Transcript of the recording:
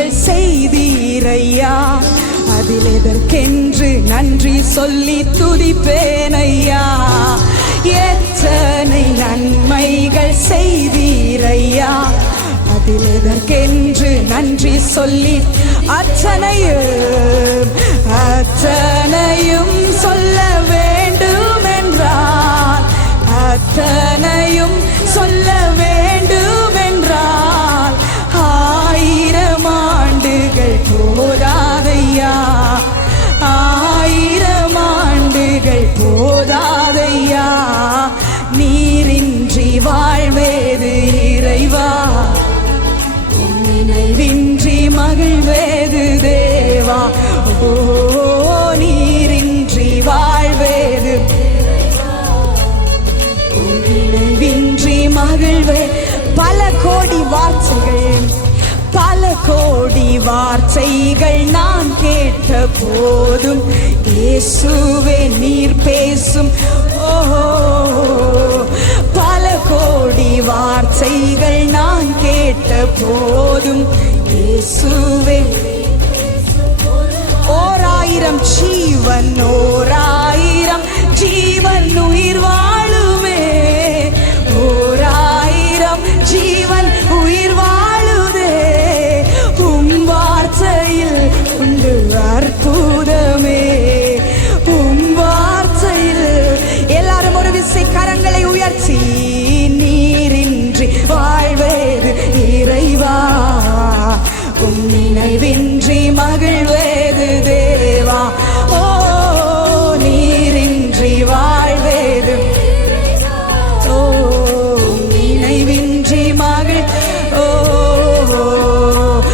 நீங்கள் செய்தீரையா? அதில் எதற்கென்று நன்றி சொல்லி துதிப்பேனையா? எத்தனை நன்மைகள் செய்தீரையா? அதில் எதற்கென்று நன்றி சொல்லி அத்தனையும் போதாதையா? நீரின்றி வாழ்வேது இறைவா? நினைவின்றி மகிழ்வேது தேவா? ஓ நீரின்றி வாழ்வேது நினைவின்றி மகிழ்வே. பல கோடி வார்த்தைகள் பல கோடி வார்த்தைகள் நான் கேட்ட போதும். இயேசுவே நீர் பேசும். ஓ பல கோடி வார்த்தைகள் நான் கேட்ட போதும். இயேசுவே ஓராயிரம் ஜீவனோ உம் நினைவின்றி மகிழ்வேதுதே